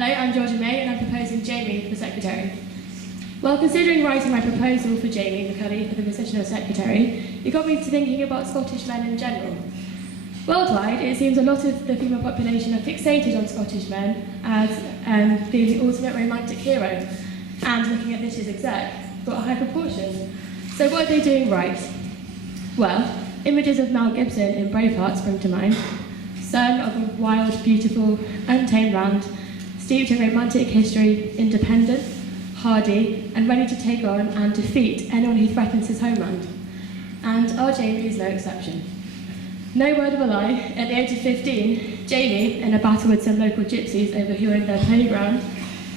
Hello, I'm Georgia May and I'm proposing Jaime for Secretary. While considering writing my proposal for Jaime McCully for the position of Secretary, it got me to thinking about Scottish men in general. Worldwide, it seems a lot of the female population are fixated on Scottish men as being the ultimate romantic hero, and looking at this year's exec, got a high proportion. So what are they doing right? Well, images of Mel Gibson in Braveheart spring to mind. Son of a wild, beautiful, untamed land, steeped in romantic history, independent, hardy, and ready to take on and defeat anyone who threatens his homeland. And our Jaime is no exception. No word of a lie, at the age of 15, Jaime, in a battle with some local gypsies over who owned their playground,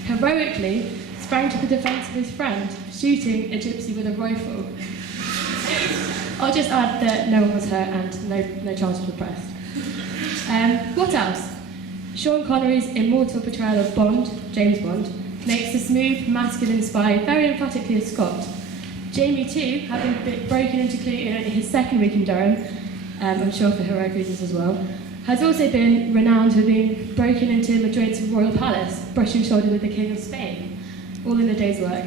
heroically sprang to the defence of his friend, shooting a gypsy with a rifle. I'll just add that no one was hurt and no charges were pressed. What else? Sean Connery's immortal portrayal of Bond, James Bond, makes the smooth, masculine spy very emphatically a Scot. Jaime too, having been broken into clue in only his second week in Durham, I'm sure for heroic reasons as well, has also been renowned for being broken into Madrid's royal palace, brushing shoulders with the King of Spain, all in a day's work.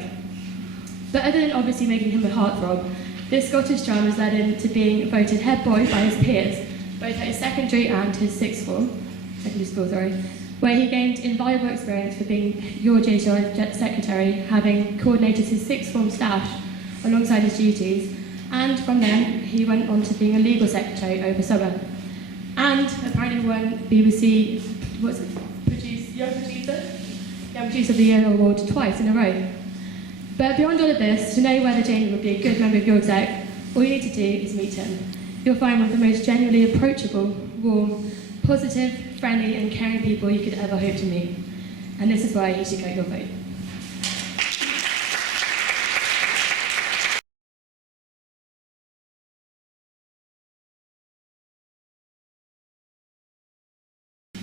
But other than obviously making him a heartthrob, this Scottish charm has led him to being voted head boy by his peers, both at his secondary and his secondary school, where he gained invaluable experience for being your JCR Secretary, having coordinated his sixth form staff alongside his duties, and from then he went on to being a legal secretary over summer. And apparently won BBC, Young Producer of the Year award twice in a row. But beyond all of this, to know whether Jaime would be a good member of your exec, all you need to do is meet him. You'll find one of the most genuinely approachable, warm, positive, friendly and caring people you could ever hope to meet. And this is why you should get your vote.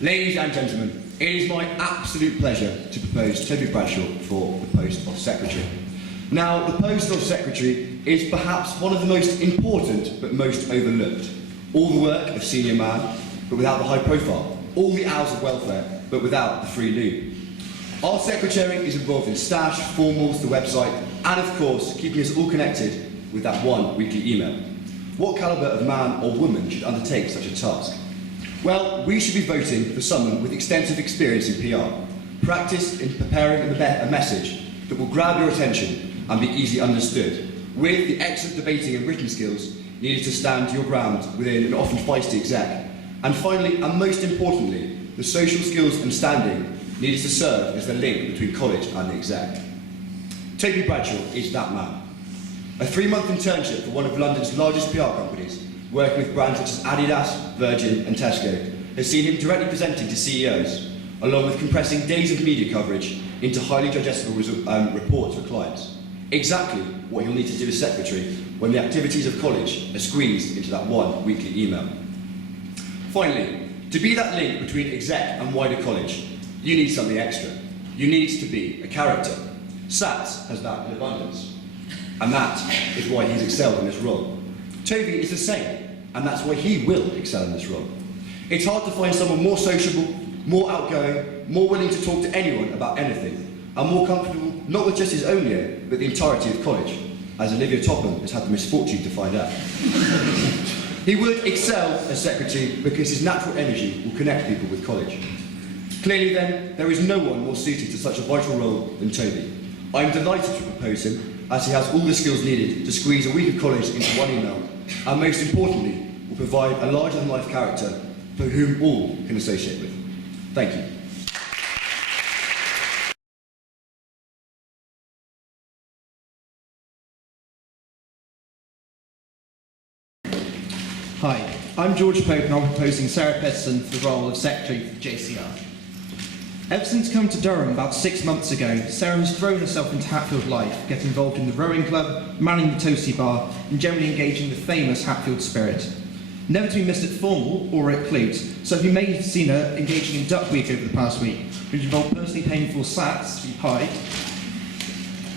Ladies and gentlemen, it is my absolute pleasure to propose Toby Bradshaw for the post of Secretary. Now, the post of Secretary is perhaps one of the most important but most overlooked. All the work of senior man, but without the high profile. All the hours of welfare, but without the free loo. Our Secretary is involved in stash, formals, the website, and of course, keeping us all connected with that one weekly email. What calibre of man or woman should undertake such a task? Well, we should be voting for someone with extensive experience in PR, practice in preparing a message that will grab your attention and be easily understood, with the excellent debating and written skills needed to stand your ground within an often feisty exec, and finally, and most importantly, the social skills and standing needed to serve as the link between college and the exec. Toby Bradshaw is that man. A 3-month internship for one of London's largest PR companies, working with brands such as Adidas, Virgin and Tesco, has seen him directly presenting to CEOs, along with compressing days of media coverage into highly digestible reports for clients. Exactly what he'll need to do as Secretary when the activities of college are squeezed into that one weekly email. Finally, to be that link between exec and wider college, you need something extra. You need to be a character. SATS has that in abundance. And that is why he's excelled in this role. Toby is the same, and that's why he will excel in this role. It's hard to find someone more sociable, more outgoing, more willing to talk to anyone about anything, and more comfortable not with just his own year, but the entirety of college, as Olivia Topham has had the misfortune to find out. He would excel as Secretary because his natural energy will connect people with college. Clearly then, there is no one more suited to such a vital role than Toby. I'm delighted to propose him, as he has all the skills needed to squeeze a week of college into one email, and most importantly, will provide a larger-than-life character for whom all can associate with. Thank you. Hi, I'm George Pope and I'm proposing Sara Pettersen for the role of Secretary for JCR. Ever since coming to Durham about 6 months ago, Sara has thrown herself into Hatfield life, getting involved in the rowing club, manning the Toasty bar, and generally engaging the famous Hatfield spirit. Never to be missed at formal or at Clute, so you may have seen her engaging in Duck Week over the past week, which involved personally paying for sats to be pied,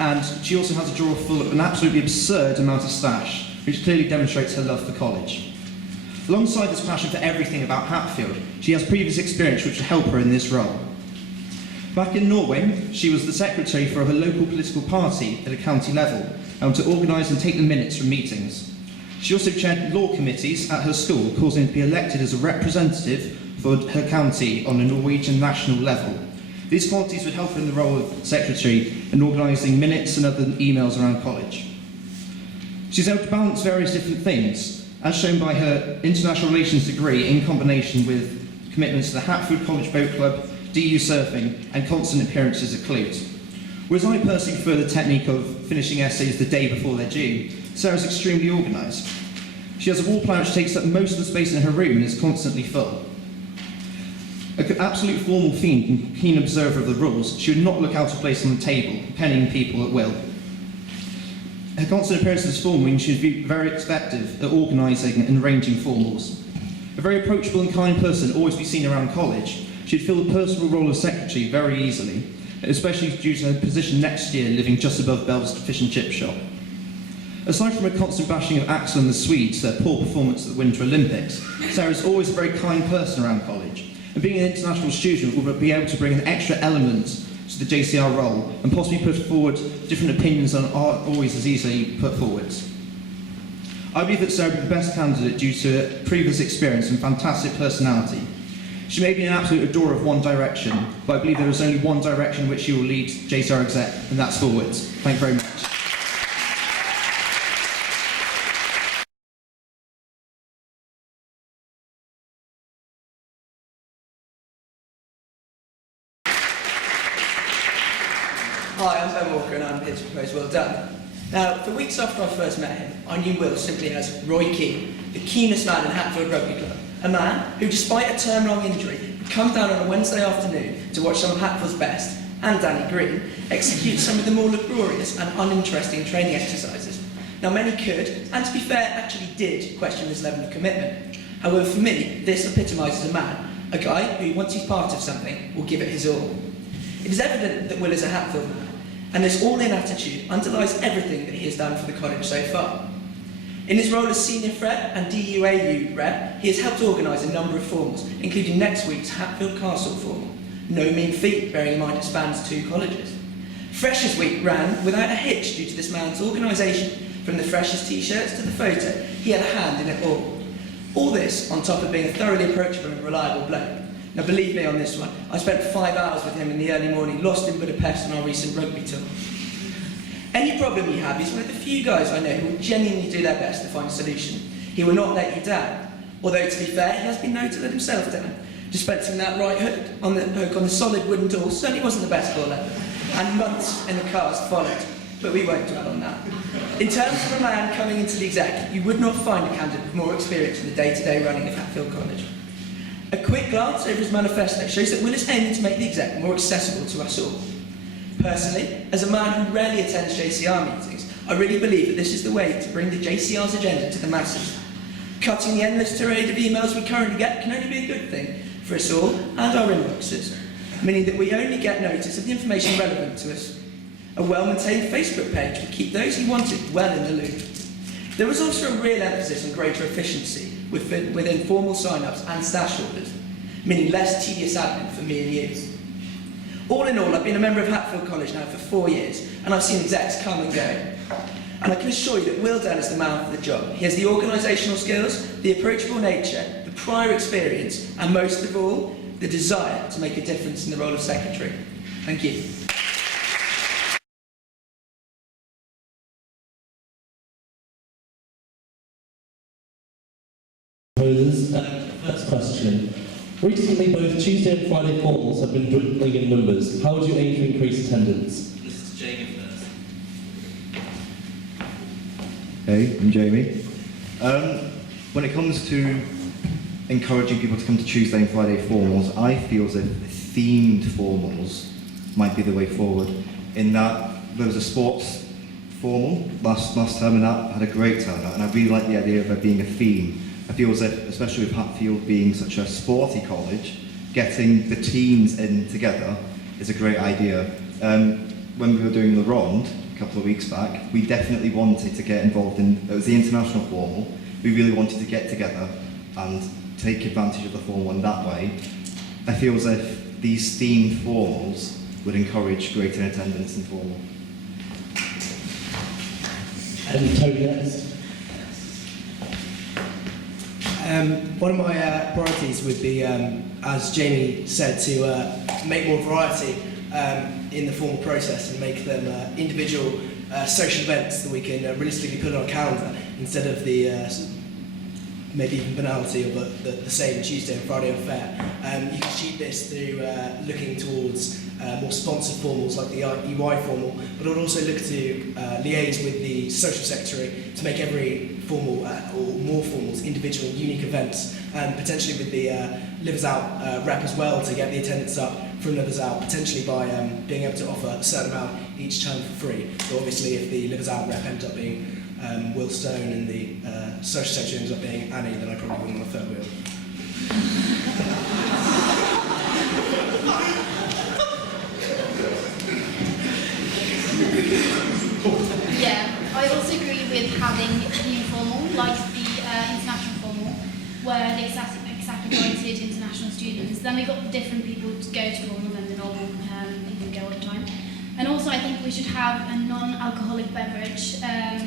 and she also has a drawer full of an absolutely absurd amount of stash, which clearly demonstrates her love for college. Alongside this passion for everything about Hatfield, she has previous experience which will help her in this role. Back in Norway, she was the secretary for her local political party at a county level and to organise and take the minutes from meetings. She also chaired law committees at her school, causing her to be elected as a representative for her county on a Norwegian national level. These qualities would help her in the role of secretary in organising minutes and other emails around college. She's able to balance various different things, as shown by her international relations degree in combination with commitments to the Hatfield College Boat Club, DU surfing, and constant appearances at Clute. Whereas I personally prefer the technique of finishing essays the day before they're due, Sarah's extremely organised. She has a wall plan which takes up most of the space in her room and is constantly full. An absolute formal fiend and keen observer of the rules, she would not look out of place on the table, penning people at will. Her constant appearances formal means she would be very effective at organising and arranging formals. A very approachable and kind person always be seen around college. She'd fill the personal role of secretary very easily, especially due to her position next year living just above Bell's fish and chip shop. Aside from her constant bashing of Axel and the Swedes for their poor performance at the Winter Olympics, Sarah's always a very kind person around college, and being an international student will be able to bring an extra element to the JCR role and possibly put forward different opinions that aren't always as easily put forward. I believe that Sarah will be the best candidate due to her previous experience and fantastic personality. She may be an absolute adorer of One Direction, but I believe there is only one direction in which she will lead JCR Exec, and that's forwards. Thank you very much. Hi, I'm Ben Walker and I'm here to propose Will Dunne. Now, for weeks after I first met him, I knew Will simply as Roy Keane, the keenest man in Hatfield Rugby Club. A man who, despite a term-long injury, would come down on a Wednesday afternoon to watch some of Hatfield's best, and Danny Green, execute some of the more laborious and uninteresting training exercises. Now, many could, and to be fair, actually did, question his level of commitment. However, for me, this epitomises a man, a guy who, once he's part of something, will give it his all. It is evident that Will is a Hatfield man, and this all-in attitude underlies everything that he has done for the college so far. In his role as Senior Rep and DUAU Rep, he has helped organise a number of formals, including next week's Hatfield Castle formal. No mean feat, bearing in mind it spans 2 colleges. Freshers Week ran without a hitch due to this man's organisation. From the freshers' t-shirts to the photo, he had a hand in it all. All this on top of being a thoroughly approachable and reliable bloke. Now believe me on this one, I spent 5 hours with him in the early morning, lost in Budapest on our recent rugby tour. Any problem you have, he's one of the few guys I know who will genuinely do their best to find a solution. He will not let you down. Although, to be fair, he has been known to let himself down. Dispensing that right hook on the solid wooden door certainly wasn't the best ball ever, and months in the cast followed. But we won't dwell on that. In terms of a man coming into the exec, you would not find a candidate with more experience in the day-to-day running of Hatfield College. A quick glance over his manifesto shows that Will is aiming to make the exec more accessible to us all. Personally, as a man who rarely attends JCR meetings, I really believe that this is the way to bring the JCR's agenda to the masses. Cutting the endless tirade of emails we currently get can only be a good thing for us all and our inboxes, meaning that we only get notice of the information relevant to us. A well-maintained Facebook page would keep those who want it well in the loop. There was also a real emphasis on greater efficiency within formal sign-ups and stash orders, meaning less tedious admin for me and you. All in all, I've been a member of Hatfield College now for 4 years, and I've seen execs come and go. And I can assure you that Will Dunne is the man for the job. He has the organisational skills, the approachable nature, the prior experience, and most of all, the desire to make a difference in the role of secretary. Thank you. First question. Recently, both Tuesday and Friday formals have been dwindling in numbers. How would you aim to increase attendance? This is Jamie first. Hey, I'm Jamie. When it comes to encouraging people to come to Tuesday and Friday formals, I feel as if themed formals might be the way forward. In that, there was a sports formal last term, and that had a great turnout, and I really like the idea of there being a theme. I feel as if, especially with Hatfield being such a sporty college, getting the teams in together is a great idea. When we were doing the Ronde a couple of weeks back, we definitely wanted to get involved in, it was the international formal, we really wanted to get together and take advantage of the formal in that way. I feel as if these themed formals would encourage greater attendance in formal. And Toby next. One of my priorities would be, as Jamie said, to make more variety in the formal process and make them individual social events that we can realistically put on our calendar instead of the maybe even banality of the same Tuesday and Friday affair. You can achieve this through looking towards more sponsored formals like the EY formal, but I'd also look to liaise with the Social Secretary to make every formal or more formals individual unique events, and potentially with the Livers Out rep as well to get the attendance up from Livers Out, potentially by being able to offer a certain amount each term for free. So obviously if the Livers Out rep ends up being Will Stone and the Social Secretary ends up being Annie, then I probably wouldn't want a third wheel. Yeah, I also agree with having the informal, like the international formal, where the exacerbated international students. Then we've got different people to go to formal than the normal people go all the time. And also I think we should have a non-alcoholic beverage that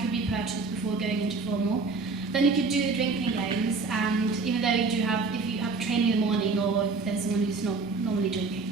could be purchased before going into formal. Then you could do the drinking games, and even though you do have, if you have training in the morning or if there's someone who's not normally drinking.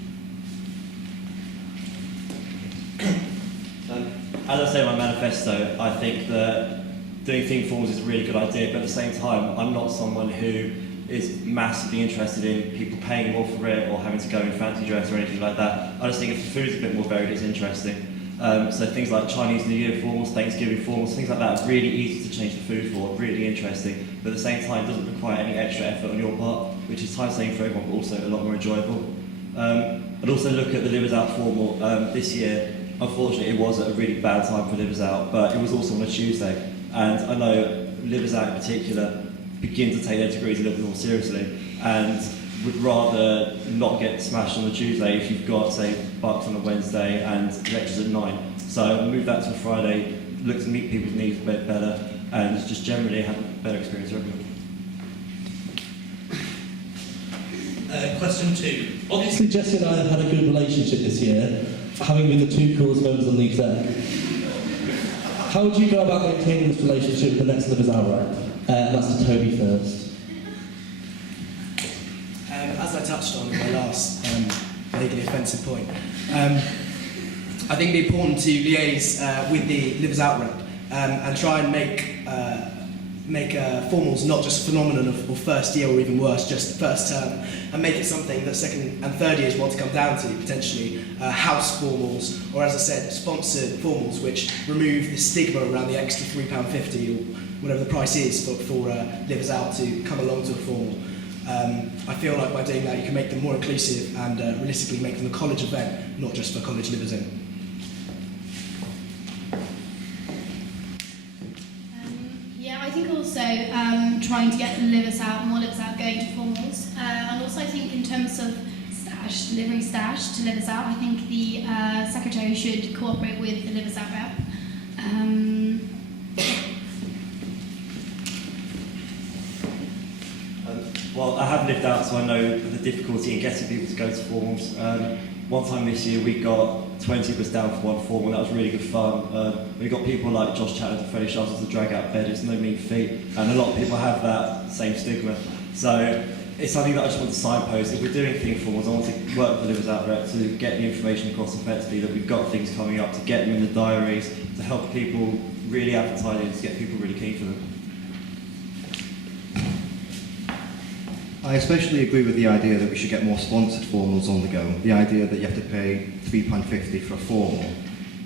As I say in my manifesto, I think that doing theme formals is a really good idea, but at the same time, I'm not someone who is massively interested in people paying more for it or having to go in fancy dress or anything like that. I just think if the food is a bit more varied, it's interesting. So things like Chinese New Year formals, Thanksgiving formals, things like that are really easy to change the food for, really interesting, but at the same time doesn't require any extra effort on your part, which is time-saving for everyone, but also a lot more enjoyable. I'd also look at the Livers Out formal this year. Unfortunately, it was at a really bad time for Livers Out, but it was also on a Tuesday. And I know Livers Out in particular begin to take their degrees a little bit more seriously and would rather not get smashed on a Tuesday if you've got, say, bucks on a Wednesday and lectures at 9. So move that to a Friday, look to meet people's needs a bit better, and just generally have a better experience for everyone. Question 2. Obviously, Jesse and I have had a good relationship this year, having been the two coolest members on the exec. How would you go about maintaining this relationship with the next Livers Out rep? That's to Toby first. As I touched on in my last vaguely offensive point, I think it'd be important to liaise with the Livers Out rep and try and make formals not just a phenomenon of first year or even worse, just first term, and make it something that second and third years want to come down to, potentially house formals, or as I said, sponsored formals, which remove the stigma around the extra £3.50 or whatever the price is for Livers Out to come along to a formal. I feel like by doing that you can make them more inclusive and realistically make them a college event, not just for college livers in. I think also trying to get Livers Out, more Livers Out going to formals. And also I think in terms of stash, delivering stash to Livers Out, I think the Secretary should cooperate with the Livers Out rep. Well, I have lived out, so I know the difficulty in getting people to go to formals. One time this year, we got 20 of us down for one formal, and that was really good fun. We got people like Josh Chatterton and Freddie Sharples to drag out bed. It's no mean feat, and a lot of people have that same stigma. So it's something that I just want to signpost. If we're doing theme formals, I want to work with the Livers Out rep to get the information across effectively that we've got things coming up, to get them in the diaries, to help people really advertise it, to get people really keen for them. I especially agree with the idea that we should get more sponsored formals on the go. The idea that you have to pay £3.50 for a formal,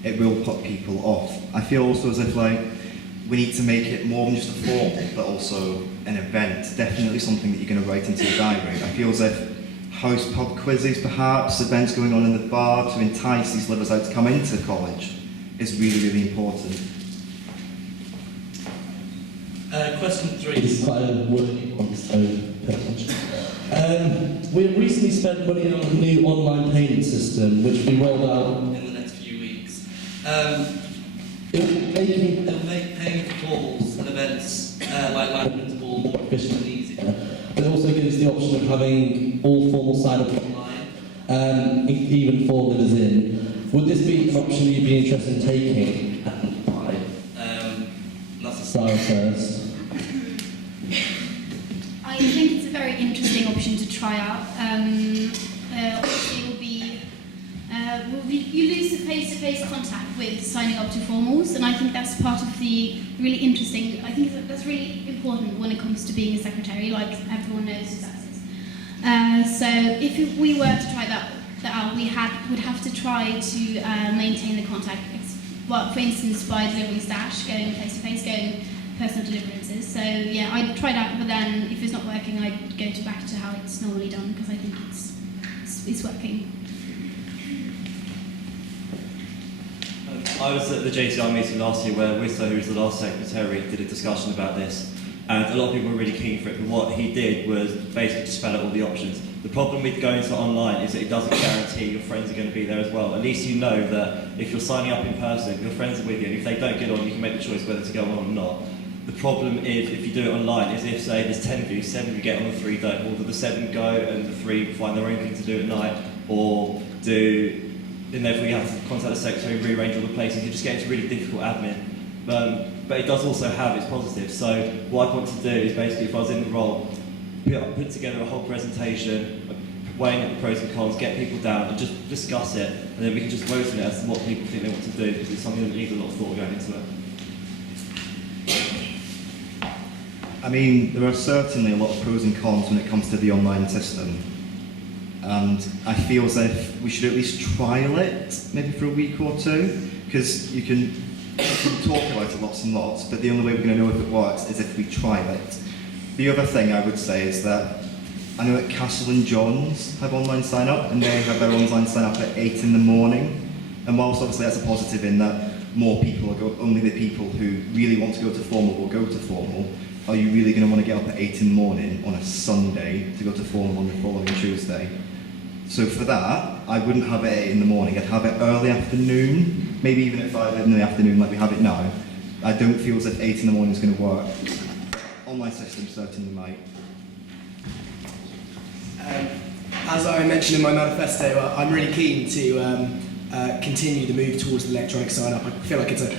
it will put people off. I feel also as if we need to make it more than just a formal, but also an event. Definitely something that you're going to write into your diary. I feel as if house pub quizzes, perhaps, events going on in the bar to entice these livers out to come into college is really, really important. Question 3 is quite a wordy one, so pay attention. We have recently spent money on a new online payment system, which will be rolled out in the next few weeks. It will make paying for formals and events like London's Ball more efficient and easier. But it also gives the option of having all formal sign-up online even 4 livers in. Would this be an option you'd be interested in taking? Why? That's a Sara first. I think it's a very interesting option to try out. Obviously, it will be you lose the face-to-face contact with signing up to formals, and I think that's part of the really interesting. I think that's really important when it comes to being a secretary, like everyone knows that is. So if we were to try that out, would have to try to maintain the contact. Well, for instance, by delivering stash, going face-to-face, going personal deliverances. So yeah, I'd try that, but then if it's not working, I'd go back to how it's normally done, because I think it's working. I was at the JCR meeting last year where Wisto, who was the last secretary, did a discussion about this, and a lot of people were really keen for it, but what he did was basically just spell out all the options. The problem with going to online is that it doesn't guarantee your friends are going to be there as well. At least you know that if you're signing up in person, your friends are with you, and if they don't get on, you can make the choice whether to go on or not. The problem is, if you do it online, is if, say, there's 10 of you, 7 of you get on and 3 don't, or do the 7 go and the 3 find their own thing to do at night, or and therefore you have to contact the secretary and rearrange all the places. You just get into really difficult admin. But it does also have its positives. So what I want to do is basically, if I was in the role, put together a whole presentation, weighing up the pros and cons, get people down and just discuss it, and then we can just vote on it as to what people think they want to do, because it's something that needs a lot of thought going into it. I mean, there are certainly a lot of pros and cons when it comes to the online system. And I feel as if we should at least trial it, maybe for a week or 2, because you can talk about it lots and lots, but the only way we're going to know if it works is if we try it. The other thing I would say is that I know that Castle and Johns have online sign-up, and they have their online sign-up at 8 in the morning. And whilst obviously that's a positive in that more people only the people who really want to go to formal will go to formal, are you really going to want to get up at 8 in the morning on a Sunday to go to formal on the following Tuesday? So for that, I wouldn't have it at 8 in the morning, I'd have it early afternoon, maybe even at 5 in the afternoon like we have it now. I don't feel as if 8 in the morning is going to work. Online system certainly might. As I mentioned in my manifesto, I'm really keen to continue the move towards the electronic sign-up. I feel like it's a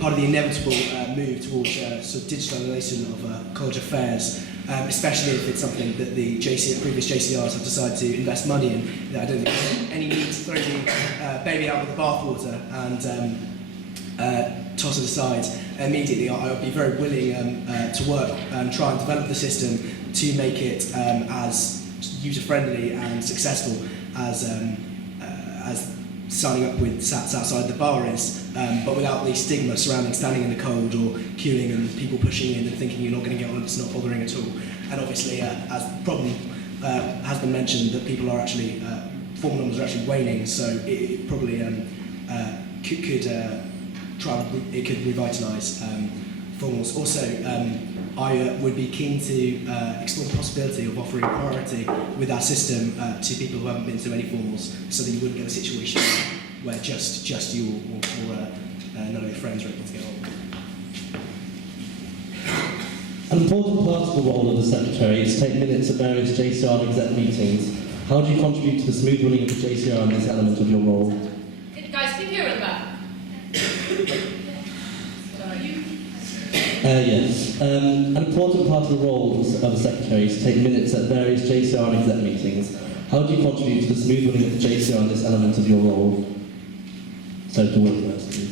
part of the inevitable move towards sort of digitalisation of college affairs, especially if it's something that the previous JCRs have decided to invest money in. I don't think there's any need to throw the baby out with the bathwater and toss it aside immediately. I would be very willing to work and try and develop the system to make it as user-friendly and successful as signing up with SATs outside the bar is, but without the stigma surrounding standing in the cold or queuing and people pushing in and thinking you're not going to get on, it's not bothering at all. And obviously, as the problem has been mentioned, that people are actually, formal numbers are actually waning, so it probably could revitalise formals. Also, I would be keen to explore the possibility of offering priority with our system to people who haven't been to any formals, so that you wouldn't get a situation where just you or none of your friends are able to get on. An important part of the role of the Secretary is to take minutes at various JCR exec meetings. How do you contribute to the smooth running of the JCR in this element of your role? Guys, can you hear at the back? Yes. An important part of the role of the Secretary is to take minutes at various JCR exec meetings. How do you contribute to the smooth running of the JCR in this element of your role? So to work first, please.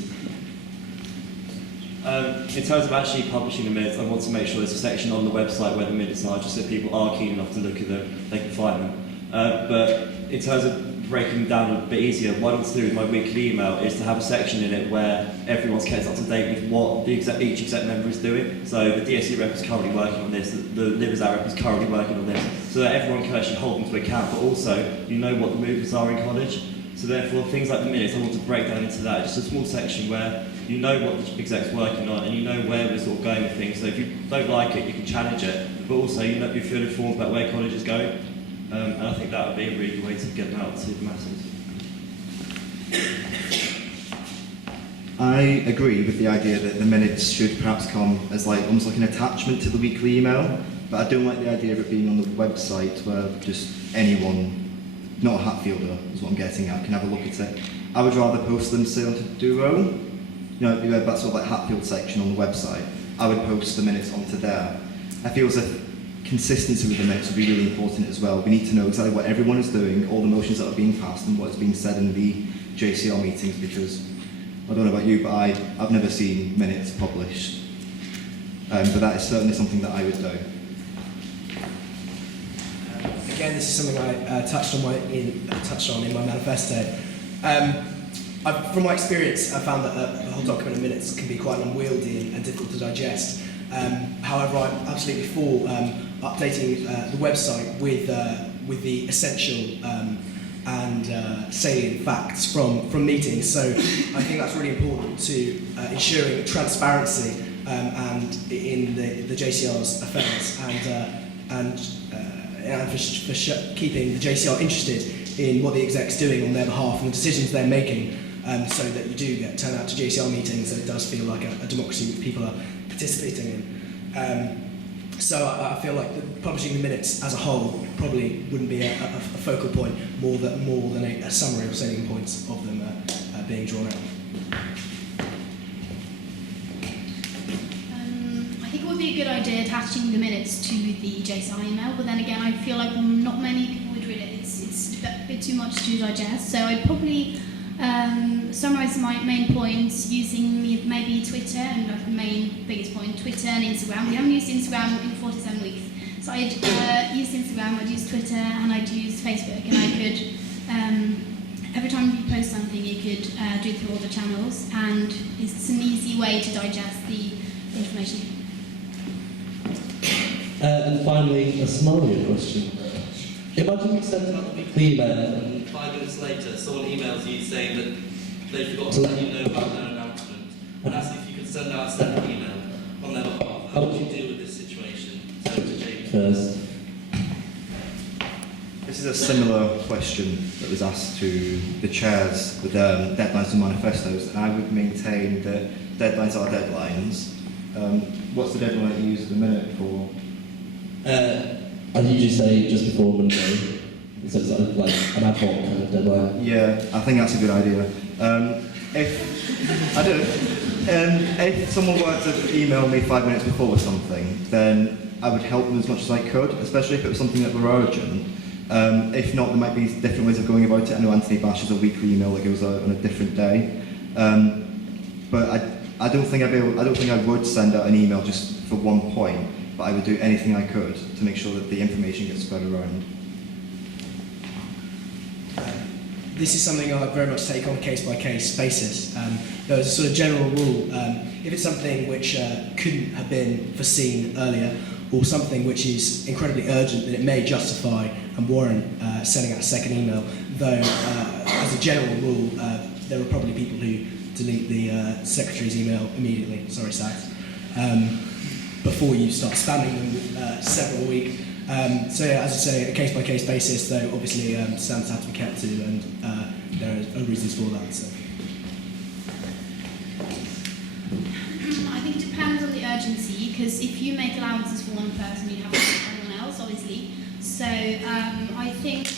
In terms of actually publishing the minutes, I want to make sure there's a section on the website where the minutes are, just so people are keen enough to look at them, they can find them. But in terms of breaking them down a bit easier, what I want to do with my weekly email is to have a section in it where everyone's kept up to date with what each exec member is doing. So the DSE rep is currently working on this, the Livers rep is currently working on this, so that everyone can actually hold them to account, but also you know what the movements are in college. So therefore, things like the minutes, I want to break down into that, just a small section where you know what the exec's working on and you know where we're sort of going with things. So if you don't like it, you can challenge it, but also you feel informed about where college is going. And I think that would be a really good way to get them out to the masses. I agree with the idea that the minutes should perhaps come as almost like an attachment to the weekly email, but I don't like the idea of it being on the website where just anyone not a Hatfielder, is what I'm getting at, can have a look at it. I would rather post them, say, onto Duro. You know, that sort of like Hatfield section on the website. I would post the minutes onto there. I feel as if consistency with the minutes would be really important as well. We need to know exactly what everyone is doing, all the motions that are being passed, and what is being said in the JCR meetings, because I don't know about you, but I've never seen minutes published. But that is certainly something that I would do. Again, this is something I touched on in my manifesto. From my experience, I found that the whole document of minutes can be quite unwieldy and difficult to digest. However, I'm absolutely for updating the website with the essential and salient facts from meetings. So I think that's really important to ensuring transparency and in the JCR's affairs and for keeping the JCR interested in what the exec's doing on their behalf and the decisions they're making, so that you do get turn out to JCR meetings and it does feel like a democracy which people are participating in. So I feel like publishing the minutes as a whole probably wouldn't be a focal point more than a summary of salient points of them being drawn out. I think it would be a good idea attaching the minutes to the JCR email, but then again, I feel like not many people would read it. It's a bit too much to digest, so I'd probably summarise my main points using maybe Twitter and like the biggest point, Twitter and Instagram. We haven't used Instagram in 47 weeks, so I'd use Instagram, I'd use Twitter, and I'd use Facebook, and I could every time you post something, you could do it through all the channels, and it's an easy way to digest the information. And finally, a scenario question. Imagine you sent out a weekly email and 5 minutes later someone emails you saying that they forgot to let you know about their announcement and asked if you could send out a separate email on their behalf. How would you deal with this situation? So to Jamie first. This is a similar question that was asked to the chairs with deadlines and manifestos, and I would maintain that deadlines are deadlines. What's the deadline you use at the minute for? I'd usually say just before Monday, so it's like an ad hoc kind of deadline. Yeah, I think that's a good idea. If someone were to email me 5 minutes before or something, then I would help them as much as I could, especially if it was something that were urgent. If not, there might be different ways of going about it. I know Anthony Bash has a weekly email that goes out on a different day, but I don't think I would send out an email just for one point. But I would do anything I could to make sure that the information gets spread around. This is something I very much take on a case-by-case basis. There's a sort of general rule. If it's something which couldn't have been foreseen earlier, or something which is incredibly urgent, then it may justify and warrant sending out a second email. Though, as a general rule, there are probably people who delete the secretary's email immediately. Sorry, Saz. Before you start spamming them several a week. So yeah, as I say, a case-by-case basis, though obviously standards have to be kept to, and there are reasons for that. So. I think it depends on the urgency, because if you make allowances for one person, you have to for everyone else, obviously. So I think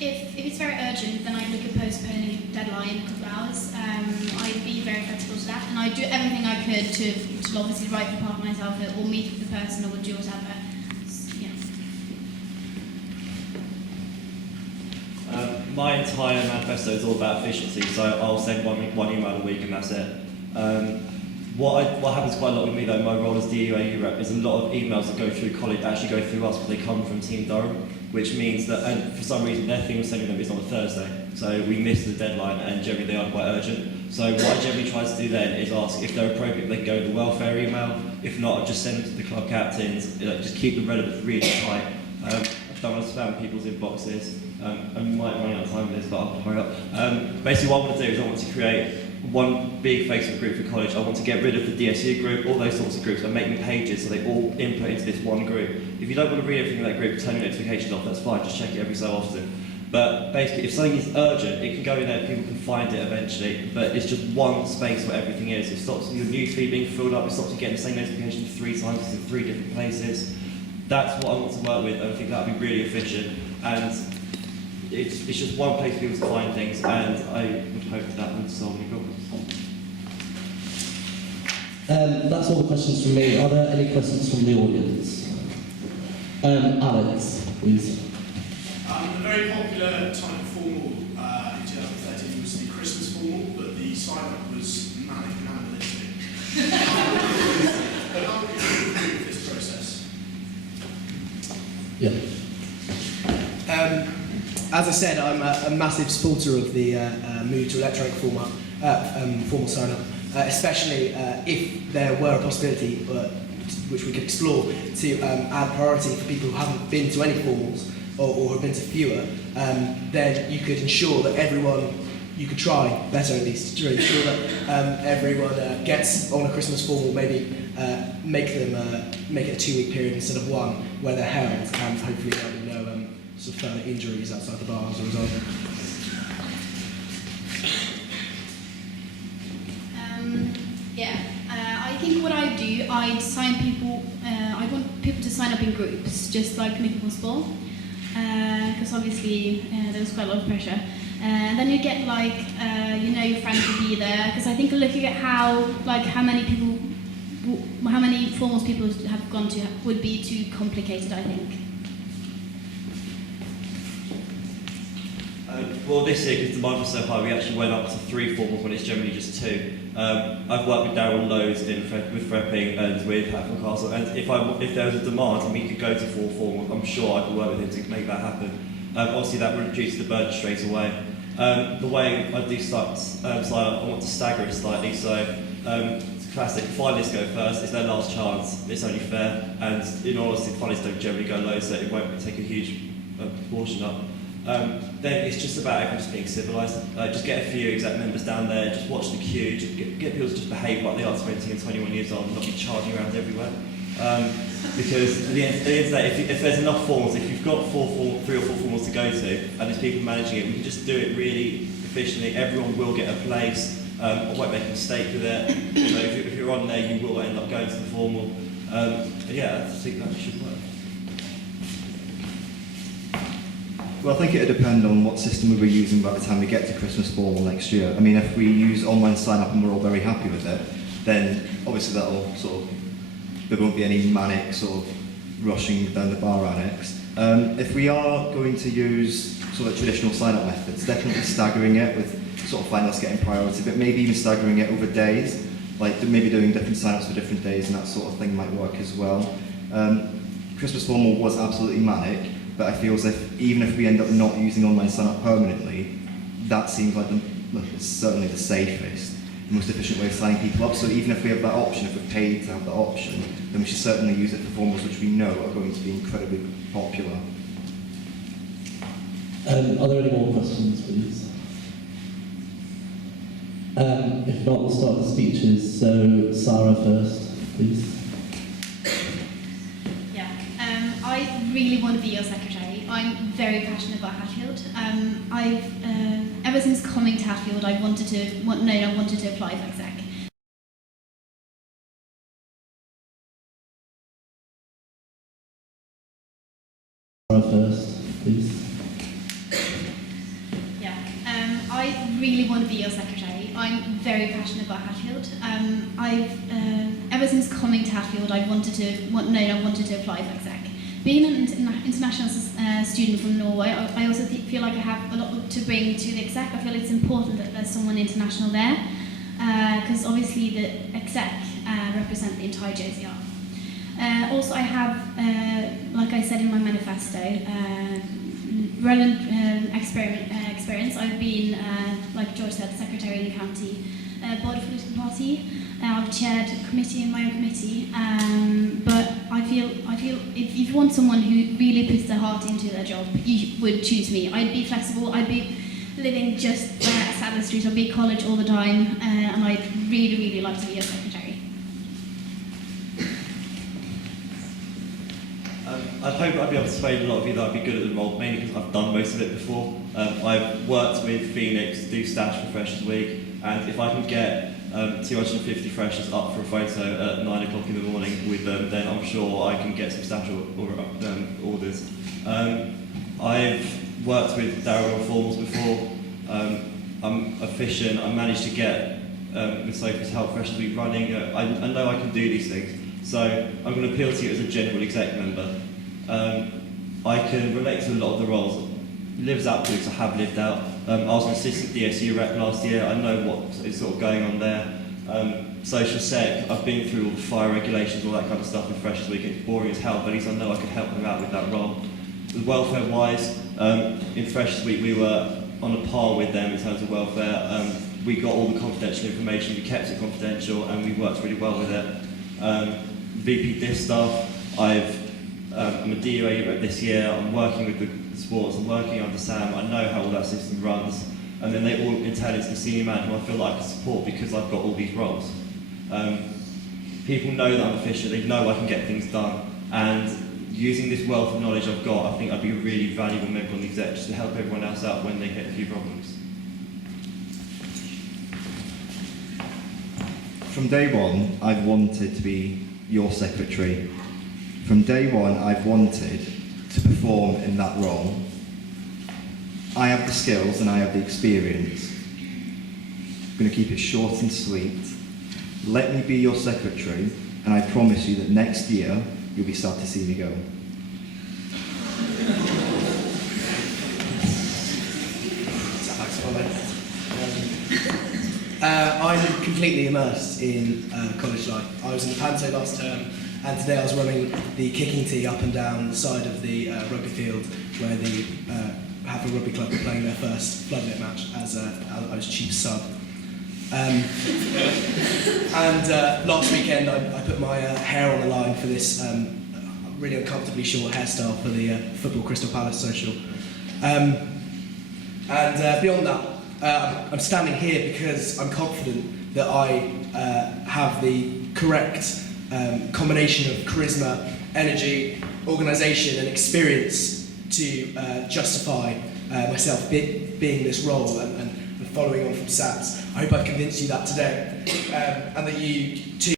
if it's very urgent, then I'd look at postponing a deadline a couple of hours. I'd be very flexible to that, and I'd do everything I could to obviously write the part myself, or meet with the person, or do whatever. Yeah. My entire manifesto is all about efficiency, so I'll send one email a week and that's it. What happens quite a lot with me though, my role as DUAU rep, is a lot of emails that go through college actually go through us, but they come from Team Durham, which means that, and for some reason their thing of sending them is on a Thursday, so we miss the deadline, and generally they are quite urgent. So what I generally try to do then is ask if they're appropriate, they can go to the welfare email. If not, I'll just send them to the club captains, just keep the relevance really tight. I don't want to spam people's inboxes. I might run out of time with this, but I'll hurry up. Basically what I want to do is I want to create one big Facebook group for college. I want to get rid of the DSU group, all those sorts of groups, and make them pages so they all input into this one group. If you don't want to read everything in that group, turn your notifications off, that's fine, just check it every so often. But basically, if something is urgent, it can go in there, people can find it eventually, but it's just one space where everything is. It stops your newsfeed being filled up, it stops you getting the same notification 3 times in 3 different places. That's what I want to work with, and I think that would be really efficient. And it's just one place for people to find things, and I would hope that would solve any problems. That's all the questions from me. Are there any questions from the audience? Alex, please. A very popular type of formal in 2013 was the Christmas formal, but the sign-up was manic and analytic. But how can you improve this process? Yeah. As I said, I'm a massive supporter of the move to electronic formal sign-up, especially if there were a possibility, which we could explore, to add priority for people who haven't been to any formals or have been to fewer. Then you could ensure that you could try better at least to ensure that everyone gets on a Christmas formal, maybe make it a 2-week period instead of one, where they're held, and hopefully there'll be no sort of further injuries outside the bar as a result. I think what I do, I'd sign people, I want people to sign up in groups, just like make it possible, because obviously there was quite a lot of pressure. Then you get your friends will be there, because I think looking at how many formals people have gone to would be too complicated, I think. Well, this year, because demand was so high, we actually went up to 3 formals when it's generally just 2. I've worked with Darryl loads with Frepping and with Hatfield Castle, and if there was a demand and we could go to 4 formals, I'm sure I could work with him to make that happen. Obviously, that would reduce the burden straight away. The way I do start sign up, I want to stagger it slightly, so it's classic. Finalists go first, it's their last chance, it's only fair, and in all honesty, finalists don't generally go low, so it won't take a huge proportion up. Then it's just about everyone just being civilised. Just get a few exec members down there, just watch the queue, just get people to just behave like they are 20 and 21 years old and not be charging around everywhere. Because at the end of the day, if there's enough formals, if you've got 3 or 4 formals to go to, and there's people managing it, we can just do it really efficiently. Everyone will get a place. I won't make a mistake with it. If you're on there, you will end up going to the formal. I think that should work. Well, I think it would depend on what system we were using by the time we get to Christmas formal next year. I mean, if we use online sign-up and we're all very happy with it, then obviously that'll there won't be any manic sort of rushing down the bar annex. If we are going to use sort of traditional sign-up methods, definitely staggering it with sort of finalists getting priority, but maybe even staggering it over days, like maybe doing different sign-ups for different days, and that sort of thing might work as well. Christmas formal was absolutely manic, but I feel as if even if we end up not using online sign-up permanently, that seems like it's certainly the safest, most efficient way of signing people up. So even if we have that option, if we're paid to have that option, then we should certainly use it for formals which we know are going to be incredibly popular. Are there any more questions, please? If not, we'll start the speeches. So, Sara first, please. I really want to be your secretary. I'm very passionate about Hatfield. Ever since coming to Hatfield, I wanted to apply for exec. Sara first, please. I really want to be your secretary. I'm very passionate about Hatfield. Ever since coming to Hatfield, I wanted to apply for exec. Being an international student from Norway, I also feel like I have a lot to bring to the exec. I feel it's important that there's someone international there, because obviously the exec represent the entire JCR. Also, I have, like I said in my manifesto, relevant experience. I've been, like George said, secretary in the county board of political party. I've chaired a committee in my own committee, but I feel if you want someone who really puts their heart into their job, you would choose me. I'd be flexible. I'd be living just at Sadler Street. I'd be at college all the time, and I'd really, really like to be a secretary. I'd hope I'd be able to persuade a lot of you that I'd be good at the role, mainly because I've done most of it before. I've worked with Phoenix, do stash for Freshers Week, and if I can get 250 freshers up for a photo at 9 o'clock in the morning with them, then I'm sure I can get some stash orders. I've worked with Darryl on formals before. I'm efficient. I managed to get with Sophie's help Freshers Week running. I know I can do these things, so I'm going to appeal to you as a general exec member. I can relate to a lot of the roles. Lives out to because I have lived out. I was an assistant DSU rep last year. I know what is sort of going on there. Social sec, I've been through all the fire regulations, all that kind of stuff in Freshers Week. It's boring as hell, but at least I know I could help them out with that role. Welfare-wise, in Freshers Week we were on a par with them in terms of welfare. We got all the confidential information, we kept it confidential, and we worked really well with it. VP Div staff, I'm a DUA rep this year. I'm working with the sports. I'm working under Sam. I know how all that system runs, and then they all entail into the senior man, who I feel like I can support because I've got all these roles. People know that I'm efficient. They know I can get things done, and using this wealth of knowledge I've got, I think I'd be a really valuable member on the exec just to help everyone else out when they hit a few problems. From day one, I've wanted to be your secretary. From day one, I've wanted to perform in that role. I have the skills and I have the experience. I'm going to keep it short and sweet. Let me be your secretary, and I promise you that next year, you'll be sad to see me go. I'm completely immersed in college life. I was in the Panto last term, and today I was running the kicking tee up and down the side of the rugby field where the Hatfield Rugby Club were playing their first floodlit match as I was chief sub. And last weekend I put my hair on the line for this really uncomfortably short hairstyle for the football Crystal Palace social. And beyond that, I'm standing here because I'm confident that I have the correct combination of charisma, energy, organisation and experience to justify myself being this role and following on from Sam's. I hope I've convinced you that today, and that you too